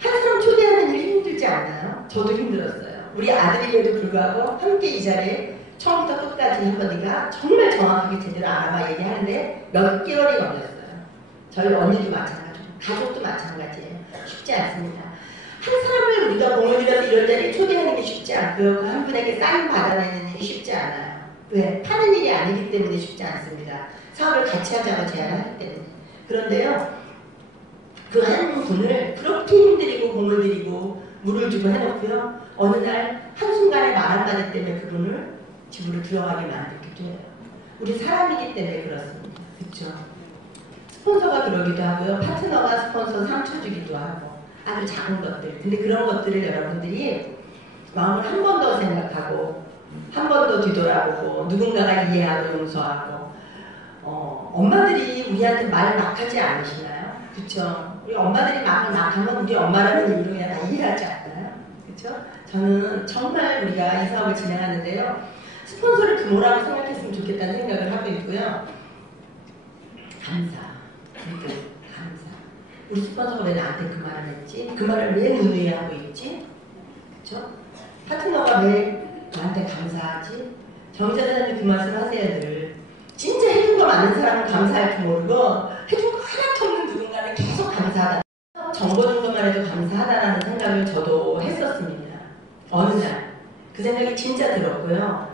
한 사람 초대하는 일이 힘들지 않나요? 저도 힘들었어요. 우리 아들임에도 불구하고 함께 이 자리에 처음부터 끝까지 한번이가 정말 정확하게 제대로 알아봐 얘기하는데 몇 개월이 걸렸어요. 저희 언니도 마찬가지고 가족도 마찬가지예요. 쉽지 않습니다. 한 사람을 우리가 공을 들여서 이런 자리에 초대하는 게 쉽지 않고요. 그 한 분에게 사인 받아내는 일이 쉽지 않아요. 왜? 파는 일이 아니기 때문에 쉽지 않습니다. 사업을 같이 하자고 제안을 하기 때문에. 그런데요, 그 한 분을 그렇게 힘들이고 공을 들이고 물을 주고 해놓고요, 어느 날 한순간에 말 한마디 때문에 그분을 집으로 들어가게 만들기도 해요. 우리 사람이기 때문에 그렇습니다. 그렇죠? 스폰서가 그러기도 하고요, 파트너가 스폰서 상처 주기도 하고, 아주 작은 것들. 근데 그런 것들을 여러분들이 마음을 한 번 더 생각하고 한 번 더 뒤돌아보고 누군가가 이해하고 용서하고, 엄마들이 우리한테 말 막 하지 않으시나요? 그쵸? 우리 엄마들이 막 하면 우리 엄마라는 이유로 그냥 다 이해하지 않나요? 그쵸? 저는 정말 우리가 이 사업을 진행하는데요, 스폰서를 부모라고 생각했으면 좋겠다는 생각을 하고 있고요. 감사. 감사. 우리 스폰서가 왜 나한테 그 말을 했지? 그 말을 왜 누누이 하고 있지? 그쵸? 파트너가 왜 나한테 감사하지? 정의자 사장님 그 말씀 하세요, 늘. 진짜 해준 거 많은 사람은 감사할 줄 모르고, 해준 거 하나도 없는 누군가는 계속 감사하다. 정보 준 것만 해도 감사하다라는 생각을 저도 했었습니다. 어느 날. 그 생각이 진짜 들었고요.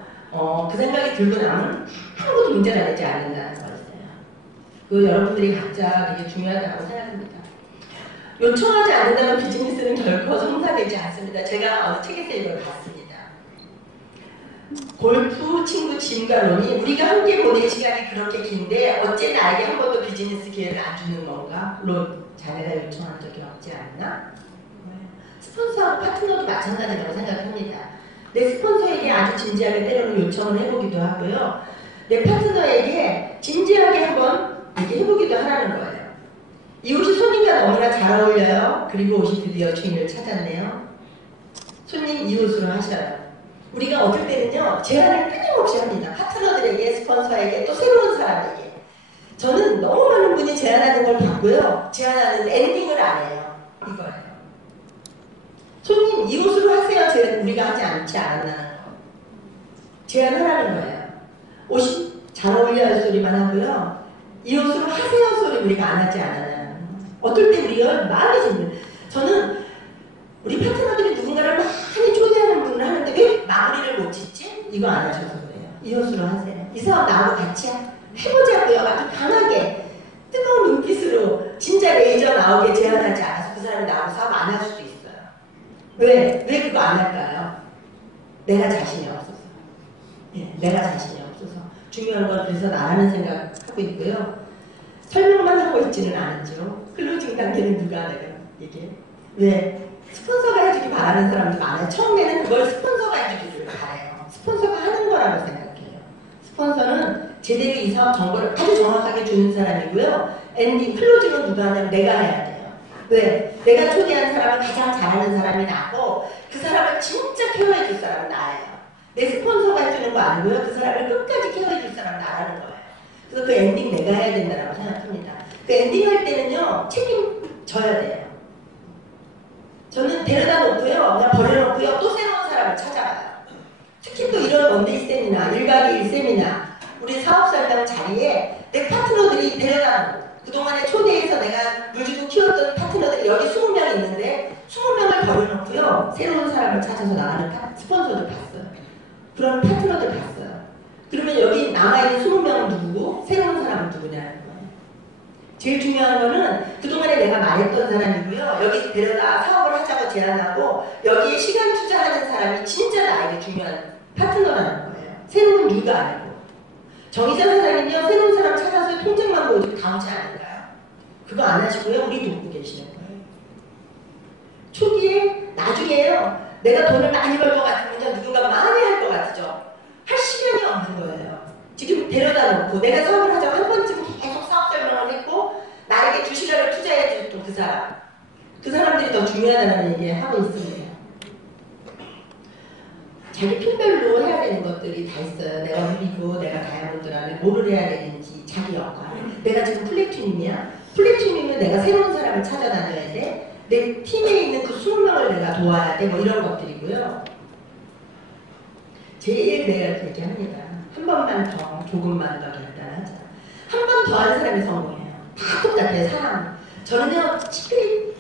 그 생각이 들고 나면 아무것도 문제가 되지 않는다는 거였어요. 그 여러분들이 각자 되게 중요하다고 생각합니다. 요청하지 않는다면 비즈니스는 결코 성사되지 않습니다. 제가 어느 책에서 이걸 봤습니다. 골프 친구 짐가론이 우리가 함께 보낸 시간이 그렇게 긴데 어째 나에게 한 번도 비즈니스 기회를 안 주는 건가? 론, 자네가 요청한 적이 없지 않나? 스폰서하고 파트너도 마찬가지라고 생각합니다. 내 스폰서에게 아주 진지하게 때로는 요청을 해보기도 하고요, 내 파트너에게 진지하게 한번 얘기 해보기도 하라는 거예요. 이 옷이 손님과 너무나 잘 어울려요. 그리고 옷이 드디어 주인을 찾았네요. 손님 이웃으로 하셔요. 우리가 어떨 때는요, 제안을 끊임없이 합니다. 파트너들에게, 스폰서에게, 또 새로운 사람에게. 저는 너무 많은 분이 제안하는 걸 봤고요. 제안하는 엔딩을 안 해요. 이거예요. 손님 이웃으로 하세요. 제안 우리가 하지 않지 않았나는 거. 제안하라는 거예요. 옷이 잘 어울려야 소리만 하고요. 이웃으로 하세요 소리 우리가 안 하지 않았나는 거. 어떨 때 우리가 마음이 듭니다. 저는 우리 파트너들이 누군가를 많이 초대하는 분을 하는데 왜 마무리를 못 짓지? 이거 안 하셔서 그래요. 이웃으로 하세요. 이 사람 나하고 같이 해보자고요. 아주 강하게 뜨거운 눈빛으로 진짜 레이저 나오게 제안하지 않아서 그 사람이 나하고 사업 안 할 수도 있어요. 왜 그거 안 할까요? 내가 자신이 없어서. 예, 내가 자신이 없어서. 중요한 건 그래서 나라는 생각하고 있고요. 설명만 하고 있지는 않았죠. 클로징 단계는 누가 내가 얘기해? 왜? 스폰서가 해주기 바라는 사람도 많아요. 처음에는 그걸 스폰서가 해주기를 바라요. 스폰서가 하는 거라고 생각해요. 스폰서는 제대로 이 사업 정보를 아주 정확하게 주는 사람이고요. 엔딩 클로징은 누가 하냐면 내가 해야 돼요. 왜? 내가 초대한 사람을 가장 잘하는 사람이 나고 그 사람을 진짜 케어해 줄 사람은 나예요. 내 스폰서가 해주는 거 아니고요. 그 사람을 끝까지 케어해 줄 사람은 나라는 거예요. 그래서 그 엔딩 내가 해야 된다고 생각합니다. 그 엔딩 할 때는요. 책임져야 돼요. 저는 데려다 놓고요. 그냥 버려놓고요. 또 새로운 사람을 찾아가요. 특히 또 이런 원데이 세미나, 1박 2일 세미나, 우리 사업 설명 자리에 내 파트너들이 데려다 놓고 그동안에 초대해서 내가 물 주고 키웠던 파트너들이 여기 20명 있는데 20명을 버려놓고요. 새로운 사람을 찾아서 나가는 스폰서들 봤어요. 그런 파트너들 봤어요. 그러면 여기 남아있는 20명은 누구고 새로운 사람은 누구냐는 거예요. 제일 중요한 거는 그동안에 내가 말했던 사람이고요. 여기 데려다 사업을 하자고 제안하고 여기에 시간 투자하는 사람이 진짜 나에게 중요한 파트너라는 거예요. 새로운 누가 아니고. 정의자 사장님요. 새로운 사람 찾아서 통장만 보여주고 다 오지 않을까요? 그거 안 하시고요. 우리 돕고 계시는 거예요. 초기에 나중에요. 내가 돈을 많이 벌 것 같으면요. 누군가 많이 할 것 같죠. 할 시간이 없는 거예요. 지금 데려다 놓고 내가 사업을 하자고 한 번쯤 계속 사업 설명을 했고 나에게 2시간을 투자해 준 또 그 사람. 그 사람들이 더 중요하다는 얘기 하고 있습니다. 자기 핀별로 해야 되는 것들이 다 있어요. 내가 루비고 내가 다이아몬드 안에 뭐를 해야 되는지 자기 역할. 내가 지금 플래티늄이야. 플래티늄이면 내가 새로운 사람을 찾아다녀야 돼. 내 팀에 있는 그 20명을 내가 도와야 돼. 뭐 이런 것들이고요. 제일 내가 얘기합니다. 한 번만 더, 조금만 더 결단하자. 한 번 더 하는 사람이 성공해요. 다 똑같아요, 사람. 저는요, 시크릿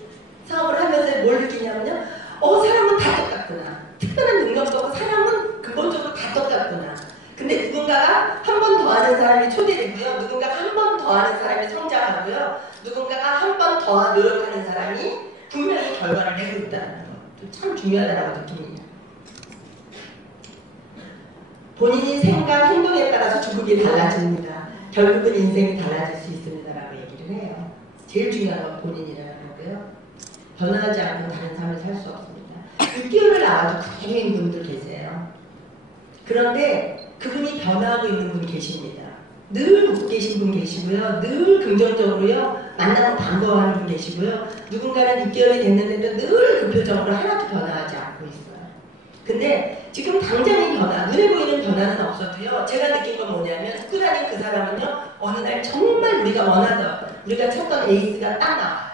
사업을 하면서 뭘 느끼냐면요, 사람은 다 똑같구나. 특별한 능력도 없고 사람은 근본적으로 다 똑같구나. 근데 누군가가 한 번 더 하는 사람이 초대되고요. 누군가가 한 번 더 하는 사람이 성장하고요. 누군가가 한 번 더 노력하는 사람이 분명히 결과를 내고 있다는 것도 참 중요하다고 느낍니다. 본인이 생각, 행동에 따라서 주국이 달라집니다. 결국은 인생이 달라질 수 있습니다라고 얘기를 해요. 제일 중요한 건 본인이라는 거고요. 변화하지 않고 다른 삶을 살 수 없습니다. 6개월을 나와도 그대로인 분들 계세요. 그런데 그분이 변화하고 있는 분 계십니다. 늘 웃고 계신 분 계시고요. 늘 긍정적으로요. 만나면 반가워하는 분 계시고요. 누군가는 6개월이 됐는데도 늘 그 표정으로 하나도 변화하지 않고 있어요. 근데 지금 당장의 변화, 눈에 보이는 변화는 없어도요. 제가 느낀 건 뭐냐면 듣고 다닌 그 사람은요. 어느 날 정말 우리가 원하던, 우리가 찾던 에이스가 딱 나와요.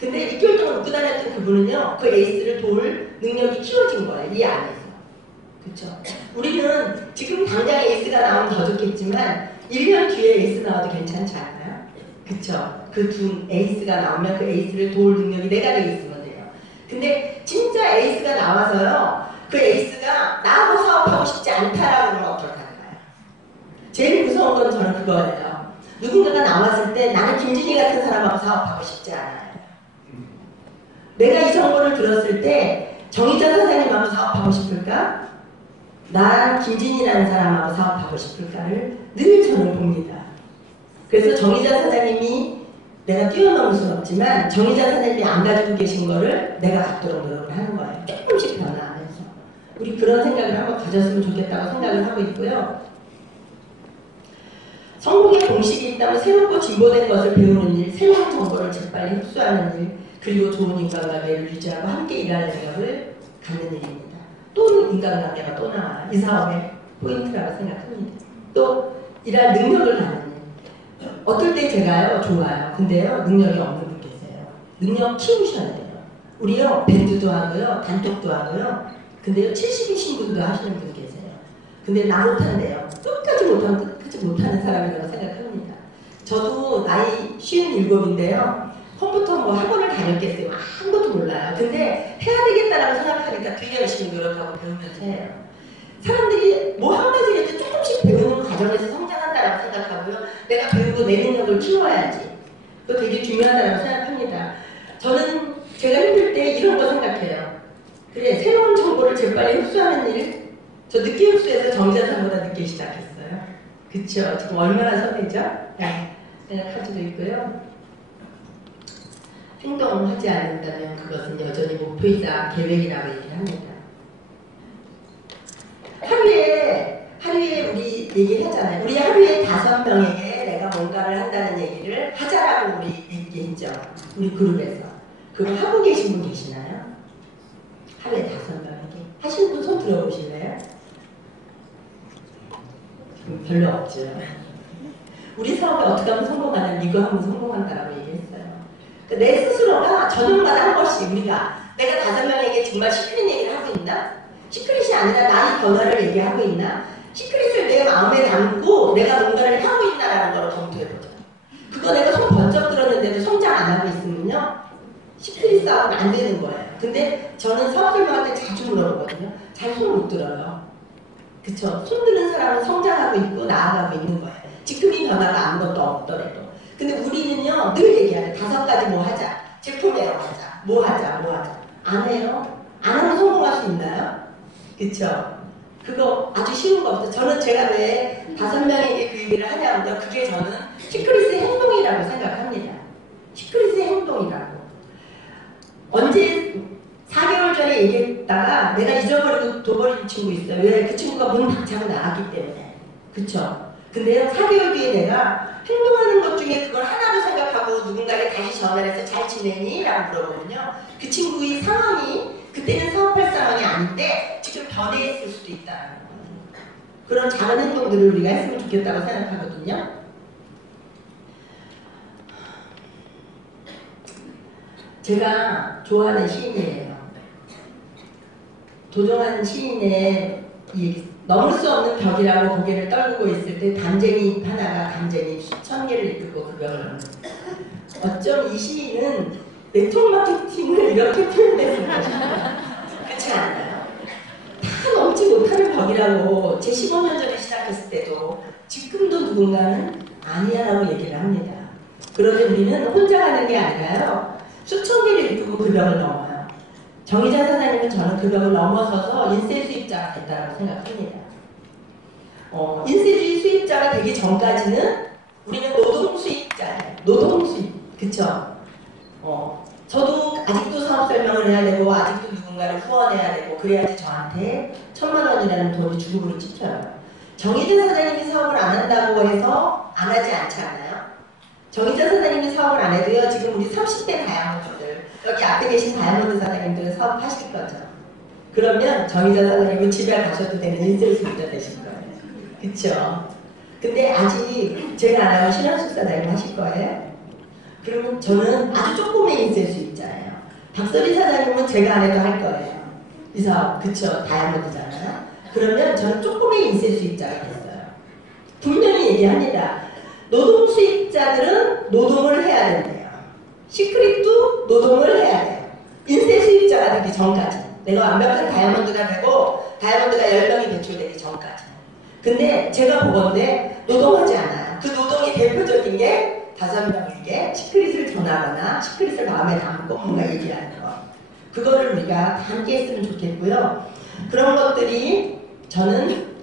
근데 6개월 동안 웃고 다녔던 그분은요. 그 에이스를 도울 능력이 키워진 거예요. 이 안에서. 그쵸? 우리는 지금 당장 에이스가 나오면 더 좋겠지만 1년 뒤에 에이스 나와도 괜찮지 않나요? 그쵸? 그 두 에이스가 나오면 그 에이스를 도울 능력이 내가 에이스가 돼요. 근데 진짜 에이스가 나와서요. 그 에이스가 나하고 사업하고 싶지 않다라고 하면 어떨까요? 제일 무서운 건 저는 그거예요. 누군가가 나왔을 때 나는 김진희 같은 사람하고 사업하고 싶지 않아요. 내가 이 정보를 들었을 때 정의자 사장님하고 사업하고 싶을까? 나 김진희라는 사람하고 사업하고 싶을까를 늘 저는 봅니다. 그래서 정의자 사장님이 내가 뛰어넘을 수는 없지만 정의자 사장님이 안 가지고 계신 거를 내가 갖도록 노력을 하는 거예요. 조금씩 변화하면서. 우리 그런 생각을 한번 가졌으면 좋겠다고 생각을 하고 있고요. 성공의 공식이 있다면 새롭고 진보된 것을 배우는 일, 새로운 정보를 재빨리 흡수하는 일, 그리고 좋은 인간관계를 유지하고 함께 일하는 생각을 갖는 일입니다. 또 인간관계가 또 나와요. 이 사업의 포인트라고 생각합니다. 또 일할 능력을 갖는 일. 어떨 때 제가요 좋아요. 근데요 능력이 없는 분 계세요. 능력 키우셔야 돼요. 우리요 밴드도 하고요 단독도 하고요. 근데요 70이신 분도 하시는 분 계세요. 근데 나 못한대요. 끝까지 못하면 끝까지 못하는 사람이라고 생각합니다. 저도 나이 57인데요. 컴퓨터 뭐 학원을 다녔겠어요. 아무것도 몰라요. 근데 해야 되겠다라고 생각하니까 되게 열심히 노력하고 배우면서 해요. 사람들이 뭐 한 가지를 조금씩 배우는 과정에서 성장한다라고 생각하고요. 내가 배우고 내 능력을 키워야지. 그거 되게 중요하다고 생각합니다. 저는 제가 힘들 때 이런 거 생각해요. 그래, 새로운 정보를 재빨리 흡수하는 일. 저 늦게 흡수해서 정자산보다 늦게 시작했어요. 그쵸? 지금 얼마나 선이죠? 네. 생각하지도 있고요. 행동하지 않는다면 그것은 여전히 목표이자 계획이라고 얘기를 합니다. 하루에 우리 얘기하잖아요. 우리 하루에 5명에게 내가 뭔가를 한다는 얘기를 하자라고 우리 얘기했죠. 우리 그룹에서. 그거 하고 계신 분 계시나요? 하루에 5명에게. 하시는 분 손 들어보실래요? 별로 없죠. 우리 사업에 어떻게 하면 성공하냐, 이거 하면 성공한다라고 얘기했어요. 그러니까 내 스스로가 저녁마다 한 번씩 우리가 내가 5명에게 정말 시크릿 얘기를 하고 있나? 시크릿이 아니라 나의 변화를 얘기하고 있나? 시크릿을 내 마음에 담고 내가 뭔가를 하고 있나라는 걸 검토해보자. 그거 내가 손 번쩍 들었는데도 성장 안 하고 있으면요 시크릿 싸움은 안 되는 거예요. 근데 저는 사업설명할 때 자주 물어보거든요. 잘 손 못 들어요. 그쵸? 손 드는 사람은 성장하고 있고 나아가고 있는 거예요. 지금 이 변화가 아무것도 없더라도. 근데 우리는요 늘 얘기해요. 5가지 뭐 하자. 제품 개발하자. 뭐 하자. 안 해요? 안 하면 성공할 수 있나요? 그쵸? 그거 아주 쉬운 거 없어요. 저는 제가 왜 5명에게 그 얘기를 하냐면요. 그게 저는 시크릿의 행동이라고 생각합니다. 시크릿의 행동이라고. 언제 4개월 전에 얘기했다가 내가 잊어버리고 둬버린 친구 있어요. 왜? 그 친구가 문 닫자고 나갔기 때문에. 그쵸? 근데요 4개월 뒤에 내가 행동하는 것 중에 그걸 하나로 생각하고 누군가에게 다시 전화를 해서 잘 지내니? 라고 물어보면요 그 친구의 상황이 그때는 사업할 상황이 아닌데 지금 변해 있을 수도 있다는 거예요. 그런 작은 행동들을 우리가 했으면 좋겠다고 생각하거든요. 제가 좋아하는 시인이에요. 도종환 시인의 이 넘을 수 없는 벽이라고 고개를 떨구고 있을 때 담쟁이 잎 하나가 담쟁이 수천 개를 이끌고 그 벽을 넘는. 어쩜 이 시인은 네트워크 마케팅을 이렇게 표현했을 것인가. 그렇지 않나요? 다 넘지 못하는 벽이라고 제 15년 전에 시작했을 때도 지금도 누군가는 아니야라고 얘기를 합니다. 그런데 우리는 혼자 가는 게 아니라요. 수천 개를 이끌고 그 벽을 넘어요. 정의자 사장님은 저는 그 벽을 넘어서서 인세 수입자가 됐다고 생각합니다. 인세주의 수입자가 되기 전까지는 우리는 노동 수입자예요. 노동 수입. 그쵸? 저도 아직도 사업 설명을 해야 되고 아직도 누군가를 후원해야 되고 그래야지 저한테 1000만 원이라는 돈이 주급으로 찍혀요. 정의자 사장님이 사업을 안 한다고 해서 안 하지 않지 않나요? 정의자 사장님이 사업을 안 해도요. 지금 우리 30대 다이아몬드들 여기 앞에 계신 다이아몬드 사장님들은 사업하실 거죠. 그러면 정의자 사장님은 집에 가셔도 되는 인생 수입자 되실 거예요. 그쵸? 근데 아직 제가 안 하고 신원숙 사장님 하실 거예요? 그러면 저는 아주 조금의 인생 수입자예요. 박설희 사장님은 제가 안 해도 할 거예요. 이 사업, 그쵸? 다이아몬드잖아요. 그러면 저는 조금의 인생 수입자가 됐어요. 분명히 얘기합니다. 노동 수입자들은 노동을 해야 된대요. 시크릿도 노동을 해야 돼요. 인생 수입자가 되기 전까지. 내가 완벽한 다이아몬드가 되고 다이아몬드가 10명이 배출되기 전까지. 근데 제가 보건대 노동하지 않아요. 그 노동의 대표적인 게 5명에게 시크릿을 전하거나 시크릿을 마음에 담고 뭔가 얘기하는 거. 그거를 우리가 함께 했으면 좋겠고요. 그런 것들이 저는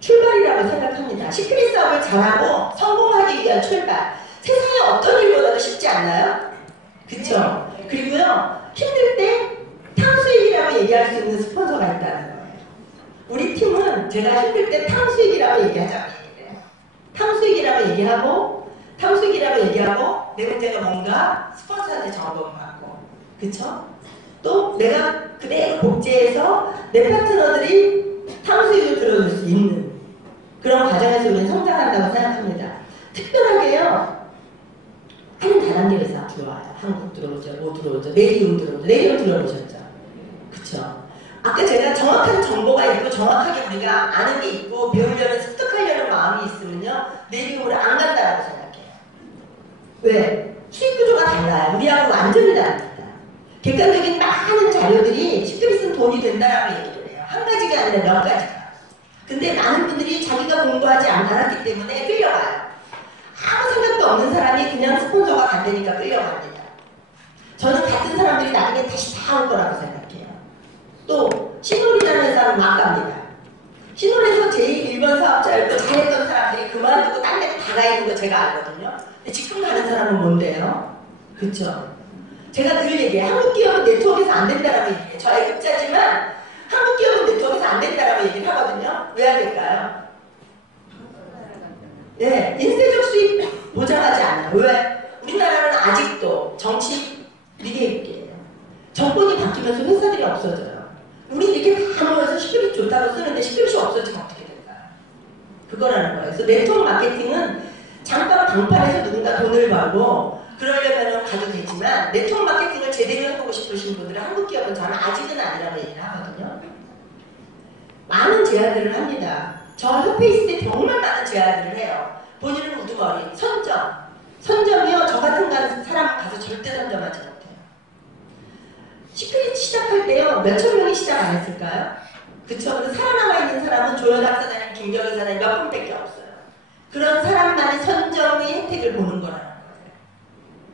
출발이라고 생각합니다. 시크릿 사업을 잘하고 성공하기 위한 출발. 세상에 어떤 일보다도 쉽지 않나요? 그쵸? 그리고요, 힘들 때 탕수육이라고 얘기할 수 있는 스폰서가 있다는 거예요. 우리 팀은 제가 힘들 때 탕수육이라고 얘기하자고 얘기해요. 탕수육이라고 얘기하고 내 문제가 뭔가 스폰서한테 점검받고. 그쵸? 또 내가 그대로 복제해서 내 파트너들이 탕수육을 들어줄 수 있는 그런 과정에서 우리는 성장한다고 생각합니다. 특별하게요. 한 다단계에서 들어와요. 한국 들어오죠. 뭐 들어오죠. 내리움 들어오죠. 내리움 들어보셨죠? 그쵸? 아까 제가 정확한 정보가 있고 정확하게 우리가 아는 게 있고 배우려는 습득하려는 마음이 있으면요. 내리움으로 안 간다고 생각해요. 왜? 수익 구조가 달라요. 우리하고 완전히 다릅니다. 객관적인 많은 자료들이 쉽게 있으면 돈이 된다라고 얘기를 해요. 한 가지가 아니라 몇 가지가. 근데 많은 분들이 자기가 공부하지 않았기 때문에 끌려가요. 아무 생각도 없는 사람이 그냥 스폰서가 간다니까 끌려갑니다. 저는 같은 사람들이 나중에 다시 다 올 거라고 생각해요. 또 신홀이라는 회사는 막 갑니다. 신홀에서 제일 1번 사업자였고 잘했던 사람들이 그만두고 딴 데 다 가 있는 거 제가 알거든요. 근데 지금 가는 사람은 뭔데요? 그쵸? 제가 늘 얘기해요. 한국 기업은 네트워크에서 안 된다라고 얘기해요. 저 애국자지만 한국 기업은 네트워크에서 안 된다라고 얘기를 하거든요. 왜 안 될까요? 네, 인쇄적 수입 보장하지 않아요. 왜? 우리나라는 아직도 정치 미개입기예요. 정권이 바뀌면서 회사들이 없어져요. 우리 이렇게 다 모여서 시큐릿 좋다고 쓰는데 시큐릿이 없어지면 어떻게 될까요? 그거라는 거예요. 그래서 네트워크 마케팅은 잠깐 방판에서 누군가 돈을 벌고 그러려면 가도 되지만 네트워크 마케팅을 제대로 해보고 싶으신 분들은 한국 기업은 저는 아직은 아니라고 얘기를 하거든요. 많은 제안들을 합니다. 저 협회 있을 때 정말 많은 제안들을 해요. 본인은 우두머리, 선점이요. 저 같은 사람 가서 절대 선점하지 못해요. 시크릿 시작할 때요. 몇천 명이 시작 안 했을까요? 그쵸? 그래서 살아남아 있는 사람은 조여당 사장님, 김경희 사장님 몇 분밖에 없어요. 그런 사람만의 선점의 혜택을 보는 거라는 거예요.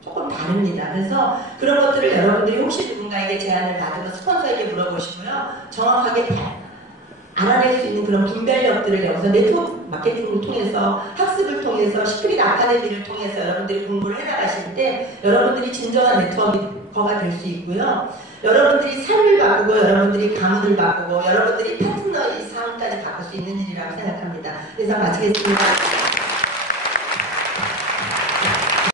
조금 다릅니다. 그래서 그런 것들을 여러분들이 혹시 누군가에게 제안을 놔두고 스폰서에게 물어보시고요. 정확하게 알아낼 수 있는 그런 분별력들을 여기서 네트워크 마케팅을 통해서 학습을 통해서 시크릿 아카데미를 통해서 여러분들이 공부를 해나가실 때 여러분들이 진정한 네트워커가 될 수 있고요. 여러분들이 삶을 바꾸고 여러분들이 가문을 바꾸고 여러분들이 파트너의 삶까지 바꿀 수 있는 일이라고 생각합니다. 그래서 마치겠습니다.